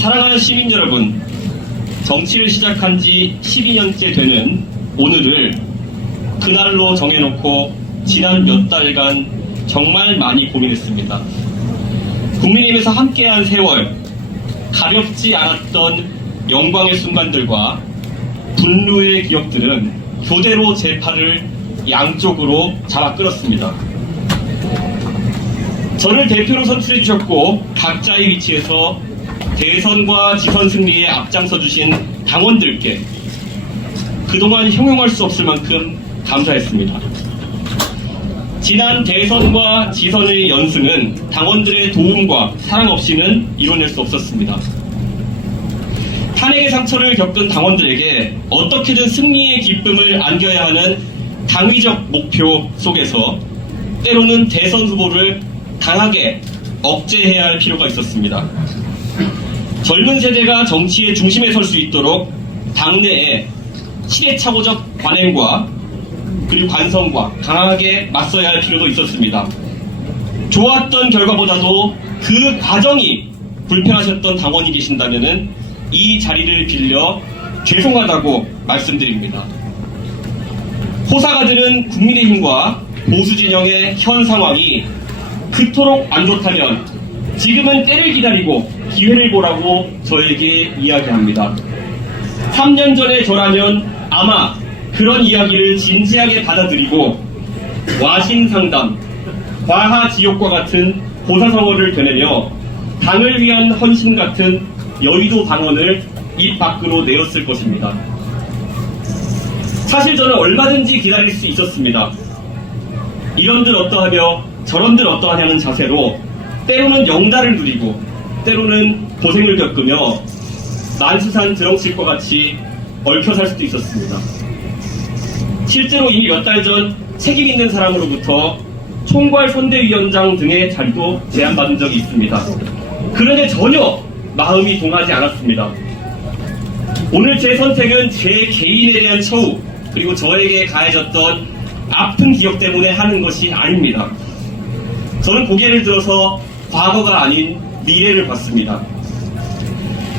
사랑하는 시민 여러분, 정치를 시작한 지 12년째 되는 오늘을 그날로 정해놓고 지난 몇 달간 정말 많이 고민했습니다. 국민의힘에서 함께한 세월, 가볍지 않았던 영광의 순간들과 분노의 기억들은 교대로 제 팔을 양쪽으로 잡아 끌었습니다. 저를 대표로 선출해 주셨고 각자의 위치에서 대선과 지선 승리에 앞장서 주신 당원들께 그동안 형용할 수 없을 만큼 감사했습니다. 지난 대선과 지선의 연승은 당원들의 도움과 사랑 없이는 이뤄낼 수 없었습니다. 탄핵의 상처를 겪은 당원들에게 어떻게든 승리의 기쁨을 안겨야 하는 당위적 목표 속에서 때로는 대선 후보를 강하게 억제해야 할 필요가 있었습니다. 젊은 세대가 정치의 중심에 설 수 있도록 당내에 시대착오적 관행과 그리고 관성과 강하게 맞서야 할 필요도 있었습니다. 좋았던 결과보다도 그 과정이 불편하셨던 당원이 계신다면 이 자리를 빌려 죄송하다고 말씀드립니다. 호사가들은 국민의힘과 보수진영의 현 상황이 그토록 안 좋다면 지금은 때를 기다리고 기회를 보라고 저에게 이야기합니다. 3년 전에 저라면 아마 그런 이야기를 진지하게 받아들이고 와신상담, 과하지옥과 같은 고사성어를 되내며 당을 위한 헌신 같은 여의도 방언을 입 밖으로 내었을 것입니다. 사실 저는 얼마든지 기다릴 수 있었습니다. 이런들 어떠하며 저런들 어떠하냐는 자세로 때로는 영달을 누리고 때로는 고생을 겪으며 만수산 드렁칠과 같이 얽혀 살 수도 있었습니다. 실제로 이미 몇 달 전 책임 있는 사람으로부터 총괄 선대위원장 등의 자리도 제안받은 적이 있습니다. 그런데 전혀 마음이 동하지 않았습니다. 오늘 제 선택은 제 개인에 대한 처우 그리고 저에게 가해졌던 아픈 기억 때문에 하는 것이 아닙니다. 저는 고개를 들어서 과거가 아닌 미래를 봤습니다.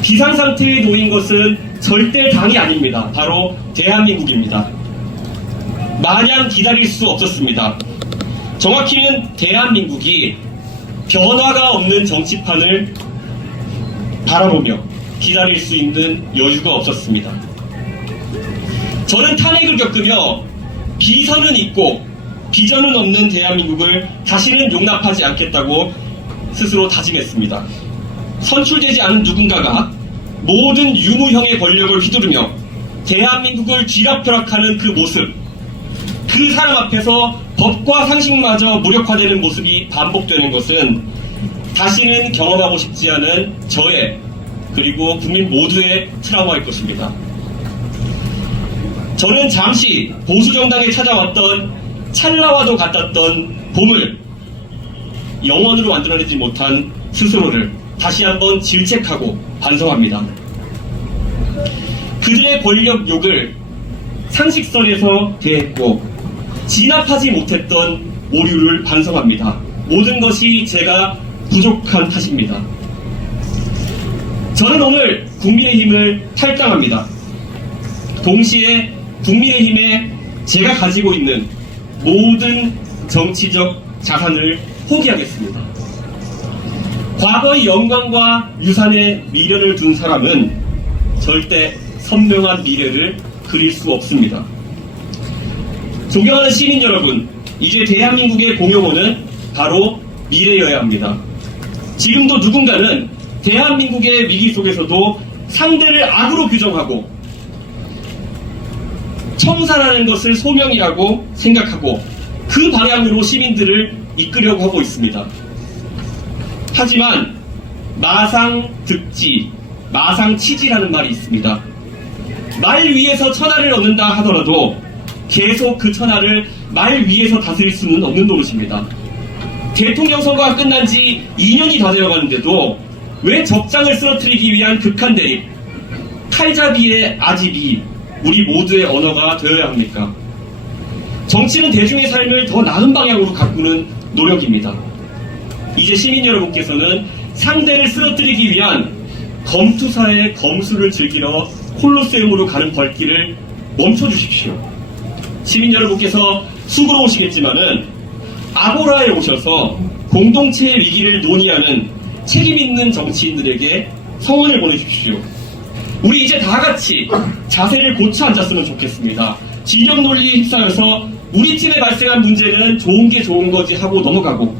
비상상태에 놓인 것은 절대 당이 아닙니다. 바로 대한민국입니다. 마냥 기다릴 수 없었습니다. 정확히는 대한민국이 변화가 없는 정치판을 바라보며 기다릴 수 있는 여유가 없었습니다. 저는 탄핵을 겪으며 비선은 있고 비전은 없는 대한민국을 다시는 용납하지 않겠다고 스스로 다짐했습니다. 선출되지 않은 누군가가 모든 유무형의 권력을 휘두르며 대한민국을 쥐락펴락하는 그 모습, 그 사람 앞에서 법과 상식마저 무력화되는 모습이 반복되는 것은 다시는 경험하고 싶지 않은 저의 그리고 국민 모두의 트라우마일 것입니다. 저는 잠시 보수정당에 찾아왔던 찰나와도 같았던 봄을 영원으로 만들어내지 못한 스스로를 다시 한번 질책하고 반성합니다. 그들의 권력 욕을 상식선에서 대했고 진압하지 못했던 오류를 반성합니다. 모든 것이 제가 부족한 탓입니다. 저는 오늘 국민의힘을 탈당합니다. 동시에 국민의힘에 제가 가지고 있는 모든 정치적 자산을 포기하겠습니다. 과거의 영광과 유산에 미련을 둔 사람은 절대 선명한 미래를 그릴 수 없습니다. 존경하는 시민 여러분, 이제 대한민국의 공용어는 바로 미래여야 합니다. 지금도 누군가는 대한민국의 위기 속에서도 상대를 악으로 규정하고 청산하는 것을 소명이라고 생각하고 그 방향으로 시민들을 이끌려고 하고 있습니다. 하지만 마상득지, 마상치지라는 말이 있습니다. 말 위에서 천하를 얻는다 하더라도 계속 그 천하를 말 위에서 다스릴 수는 없는 노릇입니다. 대통령 선거가 끝난 지 2년이 다 되어가는데도 왜 적장을 쓰러뜨리기 위한 극한 대립, 칼잡이의 아집이 우리 모두의 언어가 되어야 합니까? 정치는 대중의 삶을 더 나은 방향으로 가꾸는 노력입니다. 이제 시민 여러분께서는 상대를 쓰러뜨리기 위한 검투사의 검수를 즐기러 콜로세움으로 가는 발길을 멈춰주십시오. 시민 여러분께서 수고로 오시겠지만은 아고라에 오셔서 공동체의 위기를 논의하는 책임 있는 정치인들에게 성원을 보내주십시오. 우리 이제 다 같이 자세를 고쳐 앉았으면 좋겠습니다. 진영 논리에 휩싸여서 우리 팀에 발생한 문제는 좋은 게 좋은 거지 하고 넘어가고,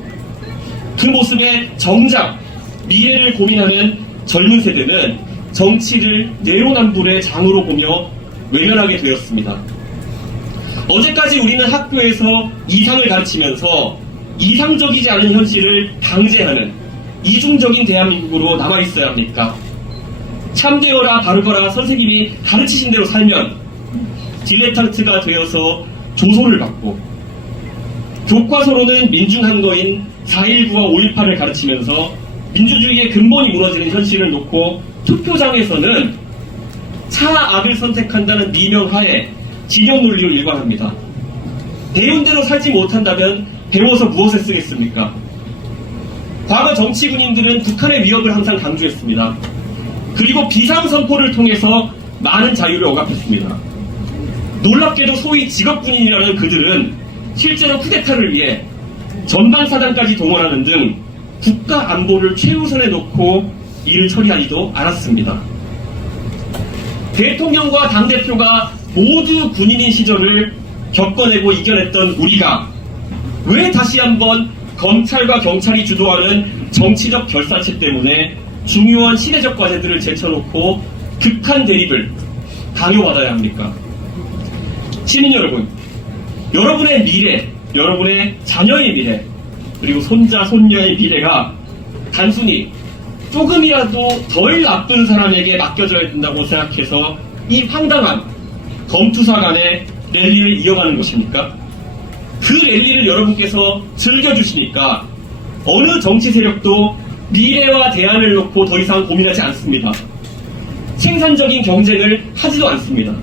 그 모습에 정작 미래를 고민하는 젊은 세대는 정치를 내로남불의 장으로 보며 외면하게 되었습니다. 어제까지 우리는 학교에서 이상을 가르치면서 이상적이지 않은 현실을 강제하는 이중적인 대한민국으로 남아있어야 합니까? 참되어라 바르거라 선생님이 가르치신 대로 살면 딜레탄트가 되어서 조소를 받고, 교과서로는 민중한거인 4.19와 5.18을 가르치면서 민주주의의 근본이 무너지는 현실을 놓고 투표장에서는 차악을 선택한다는 미명하에 진영 논리를 일관합니다. 배운 대로 살지 못한다면 배워서 무엇에 쓰겠습니까? 과거 정치 군인들은 북한의 위협을 항상 강조했습니다. 그리고 비상선포를 통해서 많은 자유를 억압했습니다. 놀랍게도 소위 직업군인이라는 그들은 실제로 쿠데타를 위해 전방사단까지 동원하는 등 국가 안보를 최우선에 놓고 일을 처리하지도 않았습니다. 대통령과 당대표가 모두 군인인 시절을 겪어내고 이겨냈던 우리가 왜 다시 한번 검찰과 경찰이 주도하는 정치적 결사체 때문에 중요한 시대적 과제들을 제쳐놓고 극한 대립을 강요받아야 합니까? 시민 여러분, 여러분의 미래, 여러분의 자녀의 미래, 그리고 손자, 손녀의 미래가 단순히 조금이라도 덜 나쁜 사람에게 맡겨져야 된다고 생각해서 이 황당한 검투사 간의 랠리를 이어가는 것입니까? 그 랠리를 여러분께서 즐겨주시니까 어느 정치 세력도 미래와 대안을 놓고 더 이상 고민하지 않습니다. 생산적인 경쟁을 하지도 않습니다.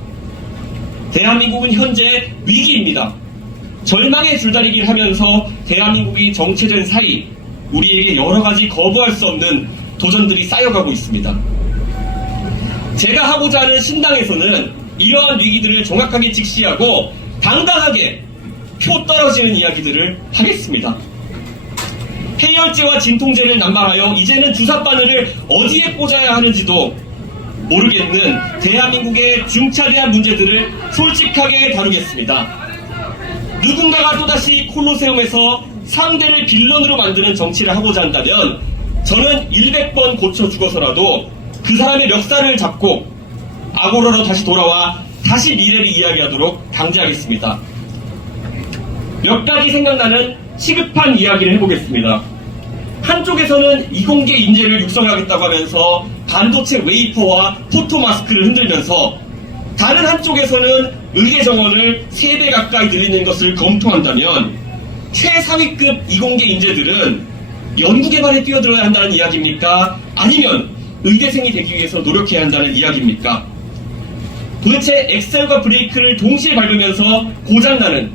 대한민국은 현재 위기입니다. 절망의 줄다리기를 하면서 대한민국이 정체된 사이 우리에게 여러 가지 거부할 수 없는 도전들이 쌓여가고 있습니다. 제가 하고자 하는 신당에서는 이러한 위기들을 정확하게 직시하고 당당하게 표 떨어지는 이야기들을 하겠습니다. 해열제와 진통제를 남발하여 이제는 주사바늘을 어디에 꽂아야 하는지도 모르겠는 대한민국의 중차대한 문제들을 솔직하게 다루겠습니다. 누군가가 또다시 콜로세움에서 상대를 빌런으로 만드는 정치를 하고자 한다면 저는 100번 고쳐 죽어서라도 그 사람의 멱살을 잡고 아고라로 다시 돌아와 다시 미래를 이야기하도록 강제하겠습니다. 몇 가지 생각나는 시급한 이야기를 해보겠습니다. 한쪽에서는 이공계 인재를 육성하겠다고 하면서 반도체 웨이퍼와 포토마스크를 흔들면서 다른 한쪽에서는 의회 정원을 3배 가까이 늘리는 것을 검토한다면 최상위급 이공계 인재들은 연구개발에 뛰어들어야 한다는 이야기입니까? 아니면 의대생이 되기 위해서 노력해야 한다는 이야기입니까? 도대체 엑셀과 브레이크를 동시에 밟으면서 고장나는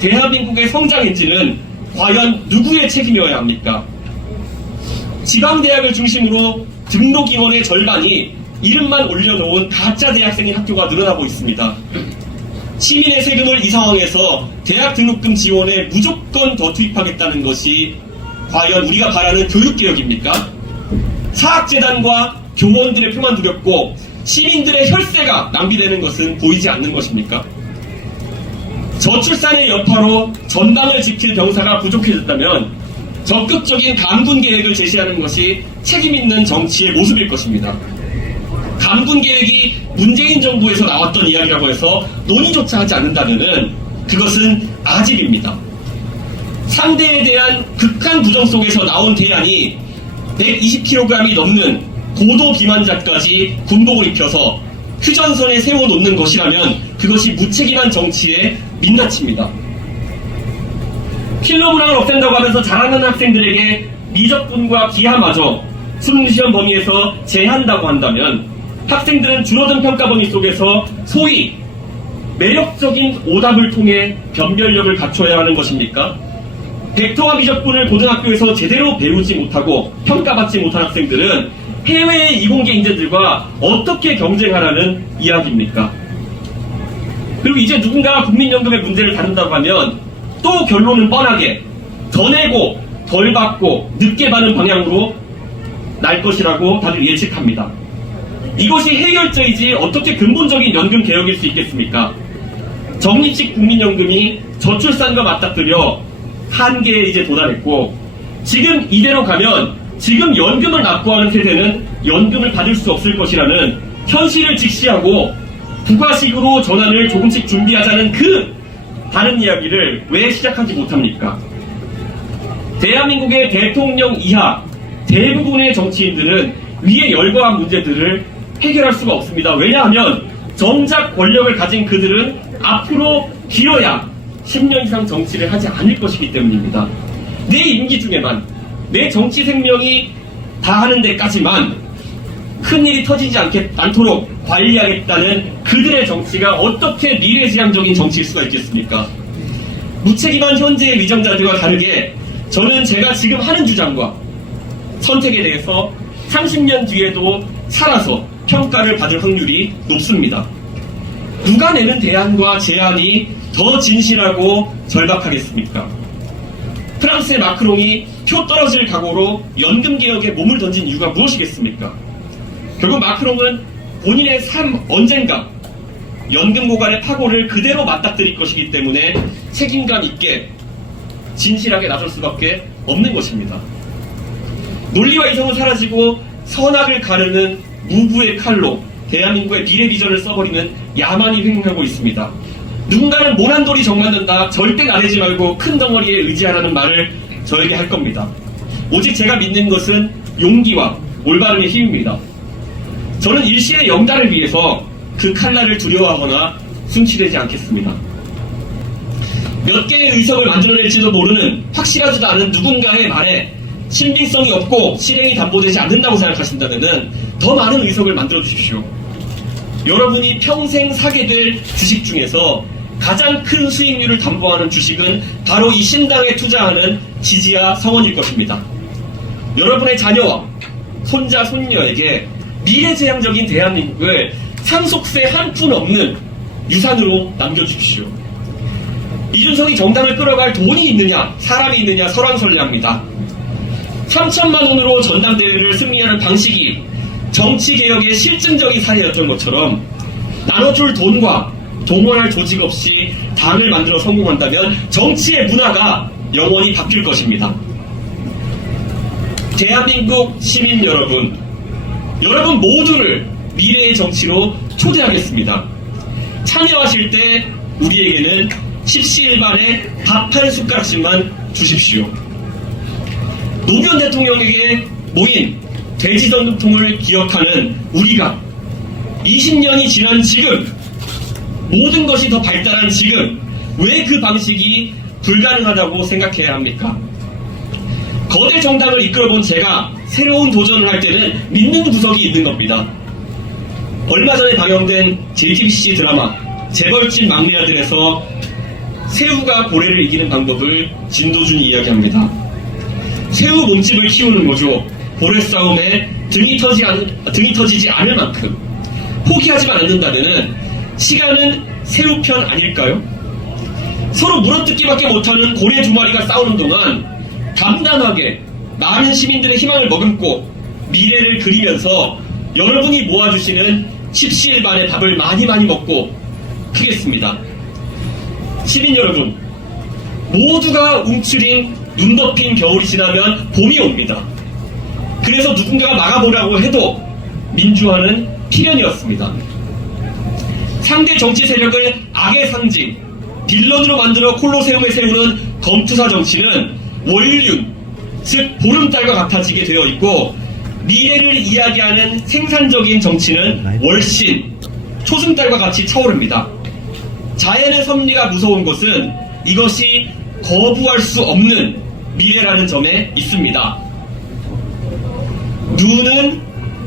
대한민국의 성장 엔진은 과연 누구의 책임이어야 합니까? 지방대학을 중심으로 등록 인원의 절반이 이름만 올려놓은 가짜 대학생인 학교가 늘어나고 있습니다. 시민의 세금을 이 상황에서 대학 등록금 지원에 무조건 더 투입하겠다는 것이 과연 우리가 바라는 교육개혁입니까? 사학재단과 교원들의 표만 두렵고 시민들의 혈세가 낭비되는 것은 보이지 않는 것입니까? 저출산의 여파로 전방을 지킬 병사가 부족해졌다면 적극적인 감군 계획을 제시하는 것이 책임있는 정치의 모습일 것입니다. 감군 계획이 문재인 정부에서 나왔던 이야기라고 해서 논의조차 하지 않는다면 그것은 아집입니다. 상대에 대한 극한 부정 속에서 나온 대안이 120kg이 넘는 고도 비만자까지 군복을 입혀서 휴전선에 세워놓는 것이라면 그것이 무책임한 정치의 민낯입니다. 필로문항을 없앤다고 하면서 잘하는 학생들에게 미적분과 기하마저 수능시험 범위에서 제한다고 한다면 학생들은 줄어든 평가 범위 속에서 소위 매력적인 오답을 통해 변별력을 갖춰야 하는 것입니까? 벡터와 미적분을 고등학교에서 제대로 배우지 못하고 평가받지 못한 학생들은 해외의 이공계 인재들과 어떻게 경쟁하라는 이야기입니까? 그리고 이제 누군가 국민연금의 문제를 다룬다고 하면 또 결론은 뻔하게 더 내고 덜 받고 늦게 받는 방향으로 날 것이라고 다들 예측합니다. 이것이 해결책이지 어떻게 근본적인 연금 개혁일 수 있겠습니까? 적립식 국민연금이 저출산과 맞닥뜨려 한계에 이제 도달했고, 지금 이대로 가면 지금 연금을 납부하는 세대는 연금을 받을 수 없을 것이라는 현실을 직시하고 부가식으로 전환을 조금씩 준비하자는 그 다른 이야기를 왜 시작하지 못합니까? 대한민국의 대통령 이하 대부분의 정치인들은 위에 열거한 문제들을 해결할 수가 없습니다. 왜냐하면 정작 권력을 가진 그들은 앞으로 길어야 10년 이상 정치를 하지 않을 것이기 때문입니다. 내 임기 중에만, 내 정치 생명이 다하는 데까지만 큰일이 터지지 않도록 관리하겠다는 그들의 정치가 어떻게 미래지향적인 정치일 수가 있겠습니까? 무책임한 현재의 위정자들과 다르게 저는 제가 지금 하는 주장과 선택에 대해서 30년 뒤에도 살아서 평가를 받을 확률이 높습니다. 누가 내는 대안과 제안이 더 진실하고 절박하겠습니까? 프랑스의 마크롱이 표 떨어질 각오로 연금개혁에 몸을 던진 이유가 무엇이겠습니까? 결국 마크롱은 본인의 삶 언젠가 연금 고갈의 파고를 그대로 맞닥뜨릴 것이기 때문에 책임감 있게 진실하게 나설 수밖에 없는 것입니다. 논리와 이성은 사라지고 선악을 가르는 무부의 칼로 대한민국의 미래 비전을 써버리는 야만이 횡행하고 있습니다. 누군가는 모난 돌이 정맞는다, 절대 나대지 말고 큰 덩어리에 의지하라는 말을 저에게 할 겁니다. 오직 제가 믿는 것은 용기와 올바름의 힘입니다. 저는 일시의 영달을 위해서 그 칼날을 두려워하거나 숨쉬되지 않겠습니다. 몇 개의 의석을 만들어낼지도 모르는 확실하지도 않은 누군가의 말에 신빙성이 없고 실행이 담보되지 않는다고 생각하신다면 더 많은 의석을 만들어 주십시오. 여러분이 평생 사게 될 주식 중에서 가장 큰 수익률을 담보하는 주식은 바로 이 신당에 투자하는 지지와 성원일 것입니다. 여러분의 자녀와 손자, 손녀에게 미래지향적인 대한민국을 상속세 한 푼 없는 유산으로 남겨주십시오. 이준석이 정당을 끌어갈 돈이 있느냐, 사람이 있느냐 설왕설래합니다. 3천만 원으로 전당대회를 승리하는 방식이 정치개혁의 실증적인 사례였던 것처럼 나눠줄 돈과 동원할 조직 없이 당을 만들어 성공한다면 정치의 문화가 영원히 바뀔 것입니다. 대한민국 시민 여러분, 여러분 모두를 미래의 정치로 초대하겠습니다. 참여하실 때 우리에게는 십시일반에 밥 한 숟가락씩만 주십시오. 노무현 대통령에게 모인 돼지전통을 기억하는 우리가 20년이 지난 지금, 모든 것이 더 발달한 지금 왜 그 방식이 불가능하다고 생각해야 합니까? 거대 정당을 이끌어본 제가 새로운 도전을 할 때는 믿는 구석이 있는 겁니다. 얼마 전에 방영된 JTBC 드라마 재벌집 막내 아들에서 새우가 고래를 이기는 방법을 진도준이 이야기합니다. 새우 몸집을 키우는 거죠. 고래 싸움에 등이 터지지 않을 만큼 포기하지만 않는다면 시간은 새우 편 아닐까요? 서로 물어뜯기밖에 못하는 고래 두 마리가 싸우는 동안 담담하게 많은 시민들의 희망을 머금고 미래를 그리면서 여러분이 모아주시는 십시일반의 밥을 많이 먹고 크겠습니다. 시민 여러분, 모두가 움츠린 눈 덮인 겨울이 지나면 봄이 옵니다. 그래서 누군가가 막아보라고 해도 민주화는 필연이었습니다. 상대 정치 세력을 악의 상징, 빌런으로 만들어 콜로세움에 세우는 검투사 정치는 월륜, 즉 보름달과 같아지게 되어 있고, 미래를 이야기하는 생산적인 정치는 월신, 초승달과 같이 차오릅니다. 자연의 섭리가 무서운 것은 이것이 거부할 수 없는 미래라는 점에 있습니다. 눈은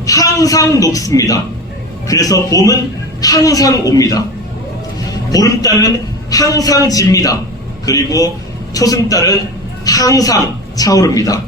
항상 높습니다. 그래서 봄은 항상 옵니다. 보름달은 항상 집니다. 그리고 초승달은 항상 차오릅니다.